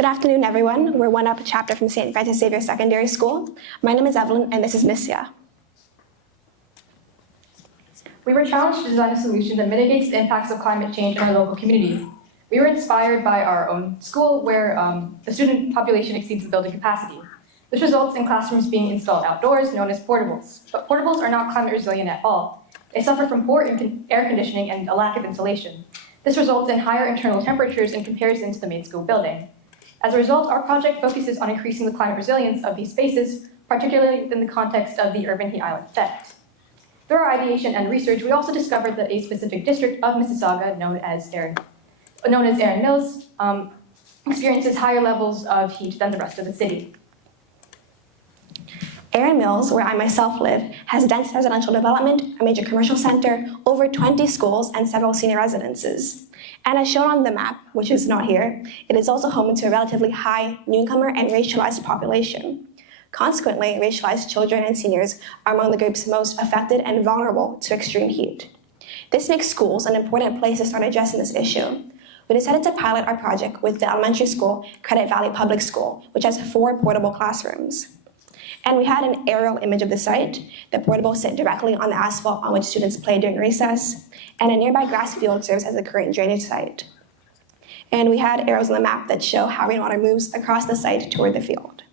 Good afternoon, everyone. We're one up chapter from St. Francis Xavier Secondary School. My name is Evelyn, and this is Missia. We were challenged to design a solution that mitigates the impacts of climate change in our local community. We were inspired by our own school, where the student population exceeds the building capacity. This results in classrooms being installed outdoors, known as portables. But portables are not climate resilient at all. They suffer from poor air conditioning and a lack of insulation. This results in higher internal temperatures in comparison to the main school building. As a result, our project focuses on increasing the climate resilience of these spaces, particularly within the context of the urban heat island effect. Through our ideation and research, we also discovered that a specific district of Mississauga, known as Erin Mills, experiences higher levels of heat than the rest of the city. Erin Mills, where I myself live, has dense residential development, a major commercial center, over 20 schools, and several senior residences. And as shown on the map, which is not here, it is also home to a relatively high newcomer and racialized population. Consequently, racialized children and seniors are among the groups most affected and vulnerable to extreme heat. This makes schools an important place to start addressing this issue. We decided to pilot our project with the elementary school, Credit Valley Public School, which has 4 portable classrooms. And we had an aerial image of the site. The portables sit directly on the asphalt on which students play during recess, and a nearby grass field serves as the current drainage site. And we had arrows on the map that show how rainwater moves across the site toward the field.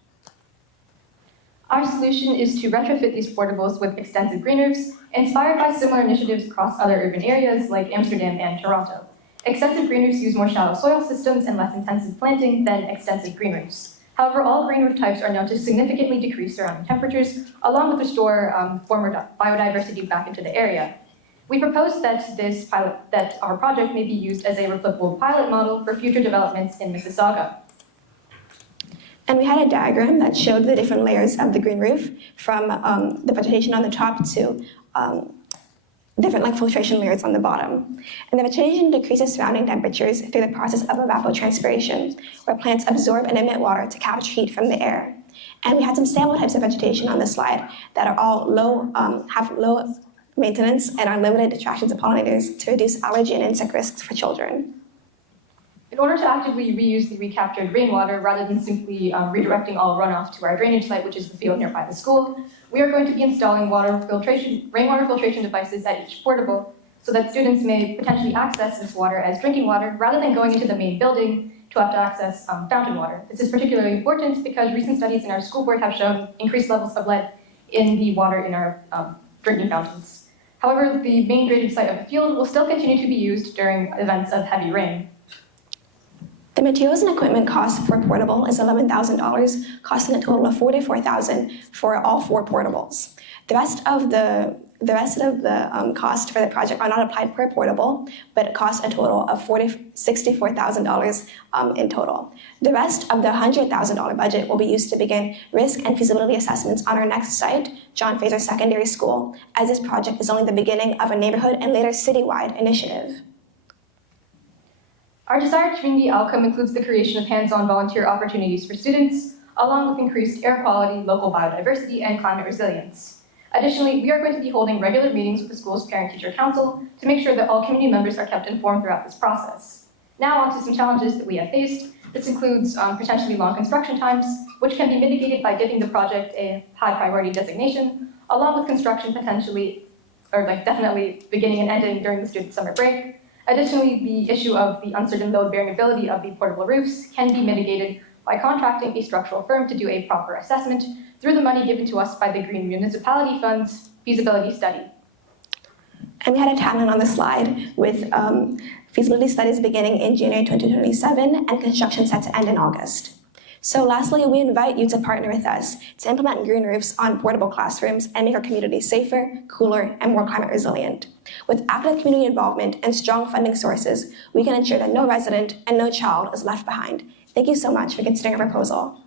Our solution is to retrofit these portables with extensive green roofs, inspired by similar initiatives across other urban areas like Amsterdam and Toronto. Extensive green roofs use more shallow soil systems and less intensive planting than extensive green roofs. However, all green roof types are known to significantly decrease surrounding temperatures, along with restore former biodiversity back into the area. We propose that our project may be used as a replicable pilot model for future developments in Mississauga. And we had a diagram that showed the different layers of the green roof, from the vegetation on the top to different filtration layers on the bottom. And the vegetation decreases surrounding temperatures through the process of evapotranspiration, where plants absorb and emit water to capture heat from the air. And we had some sample types of vegetation on the slide that are all have low maintenance and are limited attractions of pollinators to reduce allergy and insect risks for children. In order to actively reuse the recaptured rainwater, rather than simply redirecting all runoff to our drainage site, which is the field nearby the school, we are going to be installing rainwater filtration devices at each portable, so that students may potentially access this water as drinking water, rather than going into the main building to have to access fountain water. This is particularly important because recent studies in our school board have shown increased levels of lead in the water in our drinking fountains. However, the main drainage site of the field will still continue to be used during events of heavy rain. The materials and equipment cost per portable is $11,000, costing a total of $44,000 for all 4 portables. The rest of the cost for the project are not applied per portable, but it costs a total of $64,000 in total. The rest of the $100,000 budget will be used to begin risk and feasibility assessments on our next site, John Fraser Secondary School, as this project is only the beginning of a neighborhood and later citywide initiative. Our desired community outcome includes the creation of hands-on volunteer opportunities for students, along with increased air quality, local biodiversity, and climate resilience. Additionally, we are going to be holding regular meetings with the school's parent-teacher council to make sure that all community members are kept informed throughout this process. Now on to some challenges that we have faced. This includes potentially long construction times, which can be mitigated by giving the project a high priority designation, along with construction definitely beginning and ending during the student summer break. Additionally, the issue of the uncertain load bearing of the portable roofs can be mitigated by contracting a structural firm to do a proper assessment through the money given to us by the Green Municipality Fund's feasibility study. And we had a timeline on the slide with feasibility studies beginning in January 2027 and construction set to end in August. So lastly, we invite you to partner with us to implement green roofs on portable classrooms and make our community safer, cooler, and more climate resilient. With active community involvement and strong funding sources, we can ensure that no resident and no child is left behind. Thank you so much for considering our proposal.